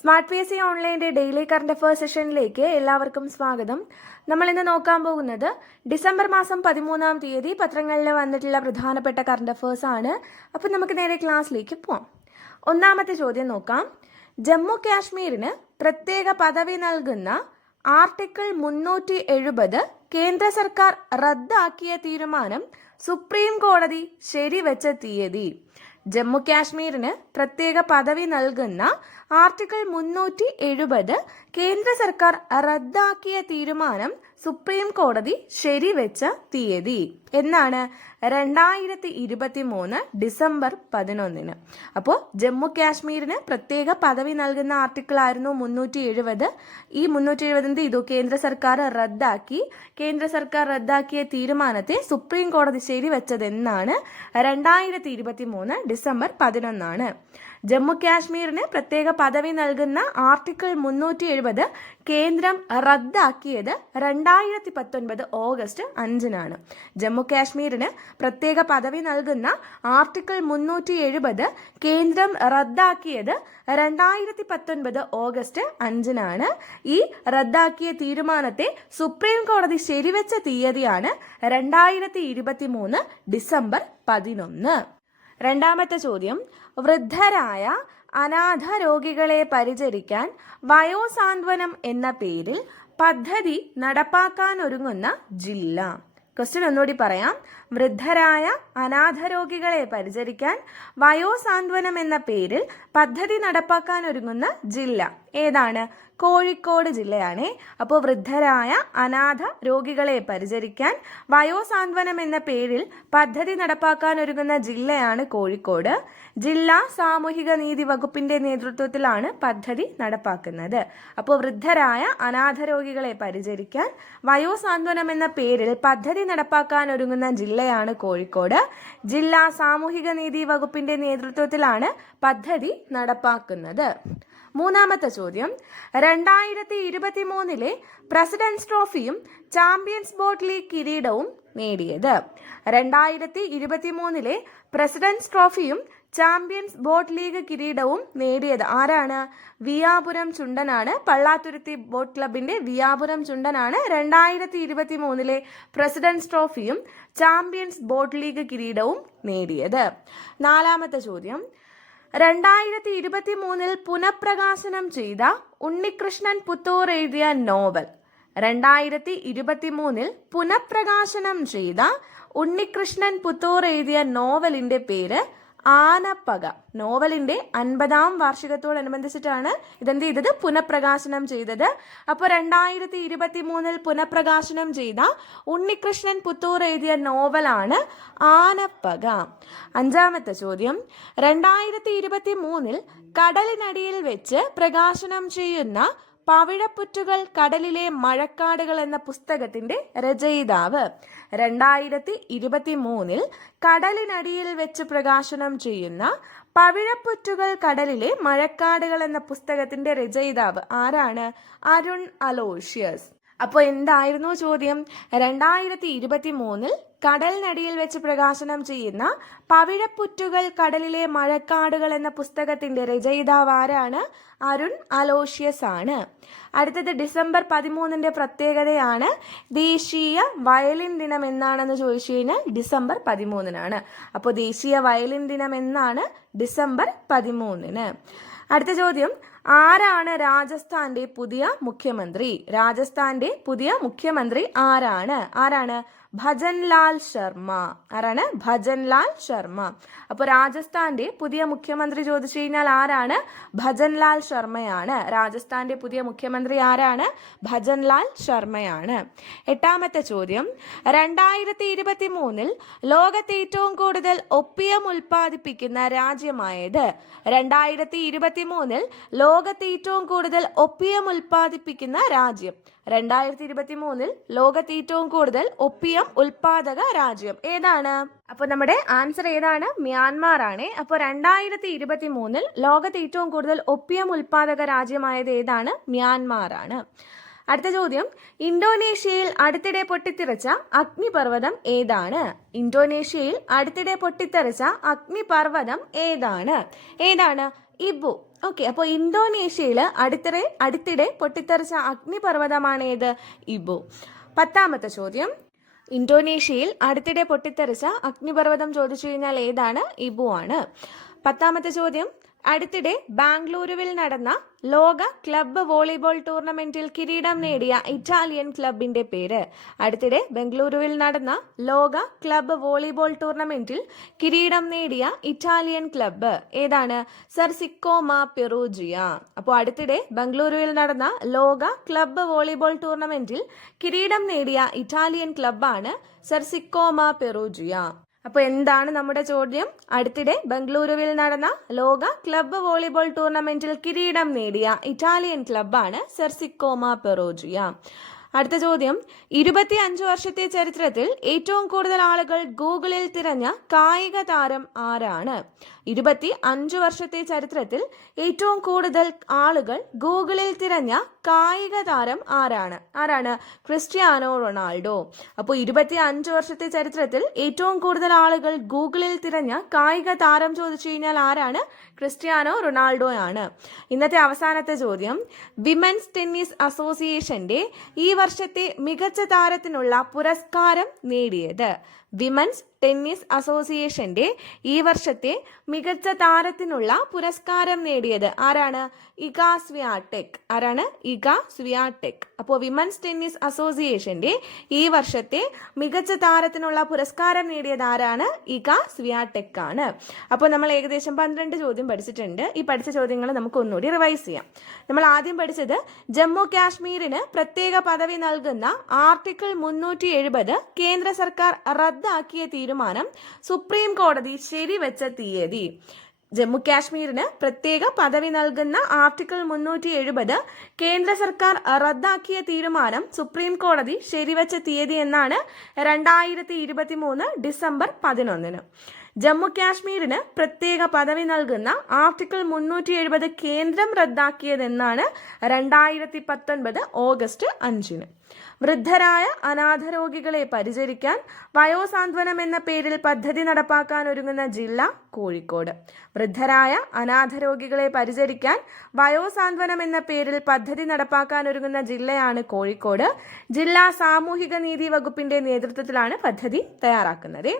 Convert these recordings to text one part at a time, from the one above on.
Smart P S C ഓൺലൈന്റെ daily current affairs സെഷനിലേക്ക് എല്ലാവർക്കും സ്വാഗതം. നമ്മൾ ഇന്ന് നോക്കാൻ പോകുന്നത് ഡിസംബർ മാസം പതിമൂന്നാം തീയതി പത്രങ്ങളിൽ വന്നിട്ടുള്ള പ്രധാനപ്പെട്ട കറണ്ട് അഫയേഴ്സ് ആണ്. അപ്പം നമുക്ക് നേരെ ക്ലാസ്സിലേക്ക് പോവാം. ഒന്നാമത്തെ ചോദ്യം നോക്കാം. ജമ്മു കാശ്മീരിന് പ്രത്യേക പദവി നൽകുന്ന ആർട്ടിക്കിൾ മുന്നൂറ്റി എഴുപത് കേന്ദ്ര സർക്കാർ റദ്ദാക്കിയ തീരുമാനം സുപ്രീം കോടതി ശരിവെച്ച തീയതി. ജമ്മു കാശ്മീരിന് പ്രത്യേക പദവി നൽകുന്ന ആർട്ടിക്കിൾ മുന്നൂറ്റി എഴുപത് കേന്ദ്ര സർക്കാർ റദ്ദാക്കിയ തീരുമാനം സുപ്രീം കോടതി ശരിവെച്ച തീയതി. എന്നാണ് രണ്ടായിരത്തി ഇരുപത്തി മൂന്ന് ഡിസംബർ പതിനൊന്നിന്. അപ്പോൾ ജമ്മു കാശ്മീരിന് പ്രത്യേക പദവി നൽകുന്ന ആർട്ടിക്കിൾ ആയിരുന്നു മുന്നൂറ്റി എഴുപത്. ഈ മുന്നൂറ്റി എഴുപതിന്റെ ഇതു കേന്ദ്ര സർക്കാർ റദ്ദാക്കി. കേന്ദ്ര സർക്കാർ റദ്ദാക്കിയ തീരുമാനത്തെ സുപ്രീം കോടതി ശരിവെച്ചതെന്നാണ് രണ്ടായിരത്തി ഇരുപത്തി മൂന്ന് ഡിസംബർ പതിനൊന്നാണ്. ജമ്മു കാശ്മീരിന് പ്രത്യേക പദവി നൽകുന്ന ആർട്ടിക്കിൾ മുന്നൂറ്റി എഴുപത് കേന്ദ്രം റദ്ദാക്കിയത് രണ്ടായിരത്തി പത്തൊൻപത് ഓഗസ്റ്റ് അഞ്ചിനാണ്. ജമ്മു കാശ്മീരിന് പ്രത്യേക പദവി നൽകുന്ന ആർട്ടിക്കിൾ മുന്നൂറ്റി എഴുപത് കേന്ദ്രം റദ്ദാക്കിയത് രണ്ടായിരത്തി പത്തൊൻപത് ഓഗസ്റ്റ് അഞ്ചിനാണ്. ഈ റദ്ദാക്കിയ തീരുമാനത്തെ സുപ്രീം കോടതി ശരിവെച്ച തീയതിയാണ് രണ്ടായിരത്തി ഇരുപത്തി മൂന്ന് ഡിസംബർ പതിനൊന്ന്. രണ്ടാമത്തെ ചോദ്യം. വൃദ്ധരായ അനാഥ രോഗികളെ പരിചരിക്കാൻ വയോസാന്ത്വനം എന്ന പേരിൽ പദ്ധതി നടപ്പാക്കാനൊരുങ്ങുന്ന ജില്ല. ക്വസ്റ്റ്യൻ ഒന്നുകൂടി പറയാം. വൃദ്ധരായ അനാഥ രോഗികളെ പരിചരിക്കാൻ വയോസാന്ത്വനം എന്ന പേരിൽ പദ്ധതി നടപ്പാക്കാനൊരുങ്ങുന്ന ജില്ല. ഏതാണ്? കോഴിക്കോട് ജില്ലയാണ്. അപ്പോൾ വൃദ്ധരായ അനാഥ രോഗികളെ പരിചരിക്കാൻ വയോസാന്ത്വനം എന്ന പേരിൽ പദ്ധതി നടപ്പാക്കാൻ ഒരുങ്ങുന്ന ജില്ലയാണ് കോഴിക്കോട്. ജില്ലാ സാമൂഹിക നീതി വകുപ്പിന്റെ നേതൃത്വത്തിലാണ് പദ്ധതി നടപ്പാക്കുന്നത്. അപ്പോൾ വൃദ്ധരായ അനാഥ രോഗികളെ പരിചരിക്കാൻ വയോസാന്ത്വനം എന്ന പേരിൽ പദ്ധതി നടപ്പാക്കാൻ ഒരുങ്ങുന്ന ജില്ലയാണ് കോഴിക്കോട്. ജില്ലാ സാമൂഹിക നീതി വകുപ്പിന്റെ നേതൃത്വത്തിലാണ് പദ്ധതി നടപ്പാക്കുന്നത്. മൂന്നാമത്തെ ചോദ്യം. രണ്ടായിരത്തി ഇരുപത്തി മൂന്നിലെ പ്രസിഡൻസ് ട്രോഫിയും ചാമ്പ്യൻസ് ബോട്ട് ലീഗ് കിരീടവും നേടിയത്. രണ്ടായിരത്തി ഇരുപത്തി മൂന്നിലെ പ്രസിഡൻസ് ട്രോഫിയും ചാമ്പ്യൻസ് ബോട്ട് ലീഗ് കിരീടവും നേടിയത് ആരാണ്? വിയാപുരം ചുണ്ടനാണ്. പള്ളാത്തുരുത്തി ബോട്ട് ക്ലബിന്റെ വിയാപുരം ചുണ്ടനാണ് രണ്ടായിരത്തി ഇരുപത്തി മൂന്നിലെ പ്രസിഡൻസ് ട്രോഫിയും ചാമ്പ്യൻസ് ബോട്ട് ലീഗ് കിരീടവും നേടിയത്. നാലാമത്തെ ചോദ്യം. രണ്ടായിരത്തി ഇരുപത്തി മൂന്നിൽ പുനഃപ്രകാശനം ചെയ്ത ഉണ്ണികൃഷ്ണൻ പുത്തൂർ എഴുതിയ നോവൽ. രണ്ടായിരത്തി ഇരുപത്തി മൂന്നിൽ പുനഃപ്രകാശനം ചെയ്ത ഉണ്ണികൃഷ്ണൻ പുത്തൂർ എഴുതിയ നോവലിന്റെ പേര് ആനപ്പക. നോവലിന്റെ അൻപതാം വാർഷികത്തോടനുബന്ധിച്ചിട്ടാണ് ഇതെന്ത് ചെയ്തത്? പുനഃപ്രകാശനം ചെയ്തത്. അപ്പോൾ രണ്ടായിരത്തി ഇരുപത്തി മൂന്നിൽ പുനഃപ്രകാശനം ചെയ്ത ഉണ്ണികൃഷ്ണൻ പുത്തൂർ എഴുതിയ നോവലാണ് ആനപ്പക. അഞ്ചാമത്തെ ചോദ്യം. രണ്ടായിരത്തി ഇരുപത്തി മൂന്നിൽ കടലിനടിയിൽ വെച്ച് പ്രകാശനം ചെയ്യുന്ന പവിഴപ്പുറ്റുകൾ കടലിലെ മഴക്കാടുകൾ എന്ന പുസ്തകത്തിന്റെ രചയിതാവ്. രണ്ടായിരത്തി ഇരുപത്തി മൂന്നിൽ കടലിനടിയിൽ വെച്ച് പ്രകാശനം ചെയ്യുന്ന പവിഴപ്പുറ്റുകൾ കടലിലെ മഴക്കാടുകൾ എന്ന പുസ്തകത്തിന്റെ രചയിതാവ് ആരാണ്? അരുൺ അലോഷ്യസ്. അപ്പോൾ എന്തായിരുന്നു ചോദ്യം? രണ്ടായിരത്തി ഇരുപത്തി മൂന്നിൽ കടലിനടിയിൽ വെച്ച് പ്രകാശനം ചെയ്യുന്ന പവിഴപ്പുറ്റുകൾ കടലിലെ മഴക്കാടുകൾ എന്ന പുസ്തകത്തിന്റെ രചയിതാവ് ആരാണ്? അരുൺ അലോഷ്യസ് ആണ്. അടുത്തത് ഡിസംബർ പതിമൂന്നിന്റെ പ്രത്യേകതയാണ് ദേശീയ വയലിൻ ദിനം എന്നാണെന്ന് ചോദിച്ചു കഴിഞ്ഞാൽ ഡിസംബർ പതിമൂന്നിനാണ്. അപ്പോൾ ദേശീയ വയലിൻ ദിനം എന്നാണ് ഡിസംബർ പതിമൂന്നിന്. അടുത്ത ചോദ്യം ആരാണ് രാജസ്ഥാന്റെ പുതിയ മുഖ്യമന്ത്രി? രാജസ്ഥാന്റെ പുതിയ മുഖ്യമന്ത്രി ആരാണ്? ആരാണ്? ഭജൻലാൽ ശർമ്മ. ആരാണ്? ഭജൻലാൽ ശർമ്മ. അപ്പോൾ രാജസ്ഥാന്റെ പുതിയ മുഖ്യമന്ത്രി ചോദിച്ചു കഴിഞ്ഞാൽ ആരാണ്? ഭജൻലാൽ ശർമ്മയാണ്. രാജസ്ഥാന്റെ പുതിയ മുഖ്യമന്ത്രി ആരാണ്? ഭജൻലാൽ ശർമ്മയാണ്. എട്ടാമത്തെ ചോദ്യം. രണ്ടായിരത്തി ഇരുപത്തി മൂന്നിൽ ലോകത്ത് ഏറ്റവും കൂടുതൽ ഒപ്പിയം ഉൽപ്പാദിപ്പിക്കുന്ന രാജ്യമായത് രണ്ടായിരത്തി ഇരുപത്തി മൂന്നിൽ ലോകത്ത് ഏറ്റവും കൂടുതൽ ഒപ്പിയം ഉൽപ്പാദിപ്പിക്കുന്ന രാജ്യം രണ്ടായിരത്തി ഇരുപത്തി മൂന്നിൽ ലോകത്ത് ഏറ്റവും കൂടുതൽ ഒപ്പിയം ഉൽപാദക രാജ്യം ഏതാണ്? അപ്പോൾ നമ്മുടെ ആൻസർ ഏതാണ്? മ്യാൻമാർ ആണ് അപ്പോൾ രണ്ടായിരത്തി ഇരുപത്തി മൂന്നിൽ ലോകത്ത് ഏറ്റവും കൂടുതൽ ഒപ്പിയം ഉൽപാദക രാജ്യമായത് ഏതാണ്? മ്യാൻമാർ ആണ് അടുത്ത ചോദ്യം. ഇന്തോനേഷ്യയിൽ അടുത്തിടെ പൊട്ടിത്തെറിച്ച അഗ്നിപർവതം ഏതാണ്? ഇന്തോനേഷ്യയിൽ അടുത്തിടെ പൊട്ടിത്തെറിച്ച അഗ്നിപർവതം ഏതാണ്? ഏതാണ്? ഇബു. ഓക്കെ അപ്പോൾ ഇന്തോനേഷ്യയിൽ അടുത്തിടെ അടുത്തിടെ പൊട്ടിത്തെറിച്ച അഗ്നിപർവതമാണ് ഏത്? ഇബു. പത്താമത്തെ ചോദ്യം. ഇന്തോനേഷ്യയിൽ അടുത്തിടെ പൊട്ടിത്തെറിച്ച അഗ്നിപർവതം ചോദിച്ചു കഴിഞ്ഞാൽ ഏതാണ്? ഇബു ആണ്. പത്താമത്തെ ചോദ്യം. അടുത്തിടെ ബാംഗ്ലൂരുവിൽ നടന്ന ലോക ക്ലബ്ബ് വോളിബോൾ ടൂർണമെന്റിൽ കിരീടം നേടിയ ഇറ്റാലിയൻ ക്ലബിന്റെ പേര്. അടുത്തിടെ ബംഗളൂരുവിൽ നടന്ന ലോക ക്ലബ്ബ് വോളിബോൾ ടൂർണമെന്റിൽ കിരീടം നേടിയ ഇറ്റാലിയൻ ക്ലബ്ബ് ഏതാണ്? Sir Sicoma Perugia. അപ്പോൾ അടുത്തിടെ ബംഗളൂരുവിൽ നടന്ന ലോക ക്ലബ്ബ് വോളിബോൾ ടൂർണമെന്റിൽ കിരീടം നേടിയ ഇറ്റാലിയൻ ക്ലബ്ബാണ് സർ സിക്കോമ പെറൂജിയ. അപ്പോൾ എന്താണ് നമ്മുടെ ചോദ്യം? അടുത്തിടെ ബംഗളൂരുവിൽ നടന്ന ലോക ക്ലബ്ബ് വോളിബോൾ ടൂർണമെന്റിൽ കിരീടം നേടിയ ഇറ്റാലിയൻ ക്ലബ്ബാണ് സെർസിക്കോമ പെറോജിയ. അടുത്ത ചോദ്യം. ഇരുപത്തി അഞ്ച് വർഷത്തെ ചരിത്രത്തിൽ ഏറ്റവും കൂടുതൽ ആളുകൾ ഗൂഗിളിൽ തിരഞ്ഞ കായിക താരം ആരാണ്? ഇരുപത്തി അഞ്ച് വർഷത്തെ ചരിത്രത്തിൽ ഏറ്റവും കൂടുതൽ ആളുകൾ ഗൂഗിളിൽ തിരഞ്ഞ കായിക താരം ആരാണ്? ആരാണ്? Cristiano Ronaldo. അപ്പോൾ ഇരുപത്തി അഞ്ച് വർഷത്തെ ചരിത്രത്തിൽ ഏറ്റവും കൂടുതൽ ആളുകൾ ഗൂഗിളിൽ തിരഞ്ഞ കായിക താരം ചോദിച്ചു കഴിഞ്ഞാൽ ആരാണ്? ക്രിസ്ത്യാനോ റൊണാൾഡോ ആണ്. ഇന്നത്തെ അവസാനത്തെ ചോദ്യം. വിമൻസ് ടെന്നീസ് അസോസിയേഷന്റെ ഈ വർഷത്തെ മികച്ച താരത്തിനുള്ള പുരസ്കാരം നേടിയത്. വിമൻസ് ടെന്നീസ് അസോസിയേഷന്റെ ഈ വർഷത്തെ മികച്ച താരത്തിനുള്ള പുരസ്കാരം നേടിയത് ആരാണ്? ഇഗ സ്വിയാടെക് ആരാണ്? ഇഗ സ്വിയാടെക് അപ്പോൾ വിമൻസ് ടെന്നീസ് അസോസിയേഷന്റെ ഈ വർഷത്തെ മികച്ച താരത്തിനുള്ള പുരസ്കാരം നേടിയത് ആരാണ്? ഇഗ സ്വിയാടെക് ആണ് അപ്പോൾ നമ്മൾ ഏകദേശം പന്ത്രണ്ട് ചോദ്യം പഠിച്ചിട്ടുണ്ട്. ഈ പഠിച്ച ചോദ്യങ്ങൾ നമുക്ക് ഒന്നുകൂടി റിവൈസ് ചെയ്യാം. നമ്മൾ ആദ്യം പഠിച്ചത് ജമ്മു കാശ്മീരിന് പ്രത്യേക പദവി നൽകുന്ന ആർട്ടിക്കിൾ മുന്നൂറ്റി കേന്ദ്ര സർക്കാർ റദ്ദാക്കിയ തീരുമാനം സുപ്രീം കോടതി ശരിവെച്ച തീയതി. ജമ്മു കാശ്മീരിന് പ്രത്യേക പദവി നൽകുന്ന ആർട്ടിക്കിൾ മുന്നൂറ്റി എഴുപത് കേന്ദ്ര സർക്കാർ റദ്ദാക്കിയ തീരുമാനം സുപ്രീം കോടതി ശരിവെച്ച തീയതി എന്നാണ് രണ്ടായിരത്തി ഡിസംബർ പതിനൊന്നിന്. ജമ്മു കാശ്മീരിന് പ്രത്യേക പദവി നൽകുന്ന ആർട്ടിക്കിൾ മുന്നൂറ്റി എഴുപത് കേന്ദ്രം റദ്ദാക്കിയതെന്നാണ് രണ്ടായിരത്തി പത്തൊൻപത് ഓഗസ്റ്റ് അഞ്ചിന്. വൃദ്ധരായ അനാഥരോഗികളെ പരിചരിക്കാൻ വയോസാന്ത്വനം എന്ന പേരിൽ പദ്ധതി നടപ്പാക്കാൻ ഒരുങ്ങുന്ന ജില്ല കോഴിക്കോട്. വൃദ്ധരായ അനാഥരോഗികളെ പരിചരിക്കാൻ വയോസാന്ത്വനം എന്ന പേരിൽ പദ്ധതി നടപ്പാക്കാൻ ഒരുങ്ങുന്ന ജില്ലയാണ് കോഴിക്കോട്. ജില്ലാ സാമൂഹിക നീതി വകുപ്പിന്റെ നേതൃത്വത്തിലാണ് പദ്ധതി തയ്യാറാക്കുന്നത്.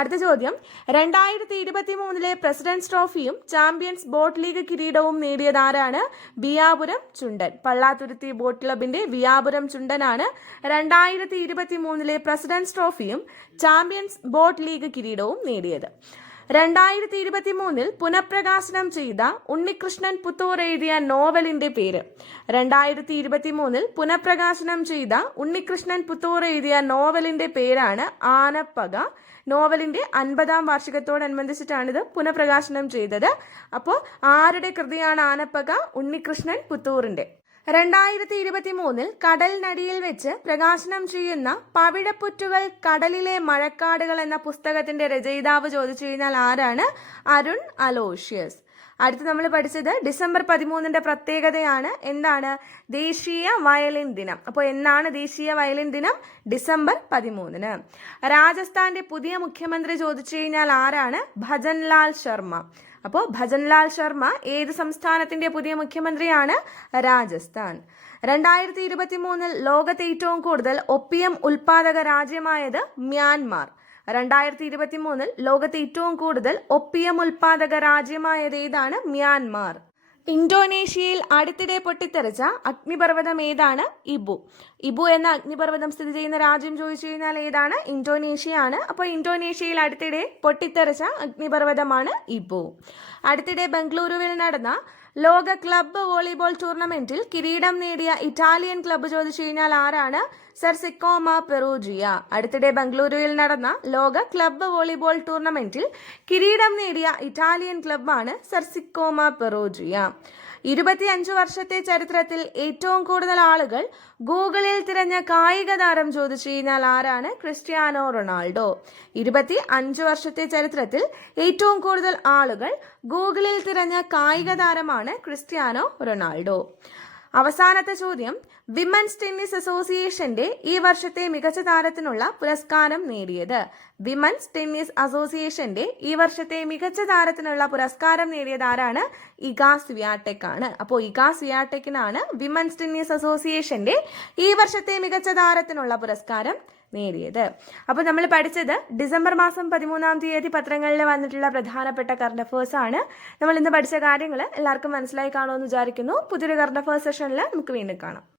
അടുത്ത ചോദ്യം. രണ്ടായിരത്തി ഇരുപത്തി മൂന്നിലെ പ്രസിഡന്റ്സ് ട്രോഫിയും ചാമ്പ്യൻസ് ബോട്ട് ലീഗ് കിരീടവും നേടിയതാരാണ്? വിയാപുരം ചുണ്ടൻ. പള്ളാത്തുരുത്തി ബോട്ട് ക്ലബിന്റെ ബിയാപുരം ചുണ്ടനാണ് രണ്ടായിരത്തി ഇരുപത്തി മൂന്നിലെ പ്രസിഡന്റ്സ് ട്രോഫിയും ചാമ്പ്യൻസ് ബോട്ട് ലീഗ് കിരീടവും നേടിയത്. രണ്ടായിരത്തി ഇരുപത്തി മൂന്നിൽ പുനഃപ്രകാശനം ചെയ്ത ഉണ്ണികൃഷ്ണൻ പുത്തൂർ എഴുതിയ നോവലിന്റെ പേര്. രണ്ടായിരത്തി ഇരുപത്തി മൂന്നിൽ പുനഃപ്രകാശനം ചെയ്ത ഉണ്ണികൃഷ്ണൻ പുത്തൂർ എഴുതിയ നോവലിന്റെ പേരാണ് ആനപ്പക. നോവലിന്റെ അൻപതാം വാർഷികത്തോടനുബന്ധിച്ചിട്ടാണ് ഇത് പുനഃപ്രകാശനം ചെയ്തത്. അപ്പോൾ ആരുടെ കൃതിയാണ് ആനപ്പക? ഉണ്ണികൃഷ്ണൻ പുത്തൂറിന്റെ. രണ്ടായിരത്തി ഇരുപത്തി മൂന്നിൽ കടലിനടിയിൽ വെച്ച് പ്രകാശനം ചെയ്യുന്ന പവിഴപ്പുറ്റുകൾ കടലിലെ മഴക്കാടുകൾ എന്ന പുസ്തകത്തിന്റെ രചയിതാവ് ചോദിച്ചു കഴിഞ്ഞാൽ ആരാണ്? അരുൺ അലോഷ്യസ്. അടുത്ത് നമ്മൾ പഠിച്ചത് ഡിസംബർ പതിമൂന്നിന്റെ പ്രത്യേകതയാണ്. എന്താണ്? ദേശീയ വയലിൻ ദിനം. അപ്പോൾ എന്നാണ് ദേശീയ വയലിൻ ദിനം? ഡിസംബർ പതിമൂന്നിന്. രാജസ്ഥാന്റെ പുതിയ മുഖ്യമന്ത്രി ചോദിച്ചു കഴിഞ്ഞാൽ ആരാണ്? ഭജൻലാൽ ശർമ്മ. അപ്പോൾ ഭജൻലാൽ ശർമ്മ ഏത് സംസ്ഥാനത്തിന്റെ പുതിയ മുഖ്യമന്ത്രിയാണ്? രാജസ്ഥാൻ. രണ്ടായിരത്തി ഇരുപത്തി മൂന്നിൽ ലോകത്തെ ഏറ്റവും കൂടുതൽ ഒപ്പിയം ഉൽപാദക രാജ്യമായത് മ്യാൻമാർ. രണ്ടായിരത്തി ഇരുപത്തി മൂന്നിൽ ലോകത്തെ ഏറ്റവും കൂടുതൽ ഒപ്പിയം ഉൽപാദക രാജ്യമായത് ഏതാണ്? മ്യാൻമാർ. ഇന്തോനേഷ്യയിൽ അടുത്തിടെ പൊട്ടിത്തെറിച്ച അഗ്നിപർവതം ഏതാണ്? ഇബു. ഇബു എന്ന അഗ്നിപർവതം സ്ഥിതി ചെയ്യുന്ന രാജ്യം ചോദിച്ചു കഴിഞ്ഞാൽ ഏതാണ്? ഇന്തോനേഷ്യയാണ്. അപ്പോൾ ഇന്തോനേഷ്യയിൽ അടുത്തിടെ പൊട്ടിത്തെറിച്ച അഗ്നിപർവതമാണ് ഇബു. അടുത്തിടെ ബംഗളൂരുവിൽ നടന്ന ലോക ക്ലബ്ബ് വോളിബോൾ ടൂർണമെന്റിൽ കിരീടം നേടിയ ഇറ്റാലിയൻ ക്ലബ്ബ് ചോദിച്ചു കഴിഞ്ഞാൽ ആരാണ്? Sir Sicoma Perugia. അടുത്തിടെ ബംഗളൂരുവിൽ നടന്ന ലോക ക്ലബ്ബ് വോളിബോൾ ടൂർണമെന്റിൽ കിരീടം നേടിയ ഇറ്റാലിയൻ ക്ലബ്ബാണ് സെർസിക്കോമ പെറൂജിയ. ഇരുപത്തിയഞ്ചു വർഷത്തെ ചരിത്രത്തിൽ ഏറ്റവും കൂടുതൽ ആളുകൾ ഗൂഗിളിൽ തിരഞ്ഞ കായിക താരം ചോദിച്ചു കഴിഞ്ഞാൽ ആരാണ്? Cristiano Ronaldo. ഇരുപത്തി അഞ്ചു വർഷത്തെ ചരിത്രത്തിൽ ഏറ്റവും കൂടുതൽ ആളുകൾ ഗൂഗിളിൽ തിരഞ്ഞ കായിക താരമാണ് ക്രിസ്ത്യാനോ റൊണാൾഡോ. അവസാനത്തെ ചോദ്യം. വിമൻസ് ടെന്നീസ് അസോസിയേഷന്റെ ഈ വർഷത്തെ മികച്ച താരത്തിനുള്ള പുരസ്കാരം നേടിയത്. വിമൻസ് ടെന്നീസ് അസോസിയേഷന്റെ ഈ വർഷത്തെ മികച്ച താരത്തിനുള്ള പുരസ്കാരം നേടിയത് ആരാണ്? ഇഗാസ് വിയാട്ടെക് ആണ്. അപ്പോൾ ഇഗാസ് വിയാട്ടെക്കിനാണ് വിമൻസ് ടെന്നീസ് അസോസിയേഷന്റെ ഈ വർഷത്തെ മികച്ച താരത്തിനുള്ള പുരസ്കാരം. നേടിയത്. അപ്പോൾ നമ്മൾ പഠിച്ചത് ഡിസംബർ മാസം പതിമൂന്നാം തീയതി പത്രങ്ങളിൽ വന്നിട്ടുള്ള പ്രധാനപ്പെട്ട കറണ്ട് അഫേഴ്സ് ആണ്. നമ്മൾ ഇന്ന് പഠിച്ച കാര്യങ്ങൾ എല്ലാവർക്കും മനസ്സിലായി കാണുമെന്ന് വിചാരിക്കുന്നു. പുതിയൊരു കറണ്ട് അഫേഴ്സ് സെഷനിൽ നമുക്ക് വീണ്ടും കാണാം.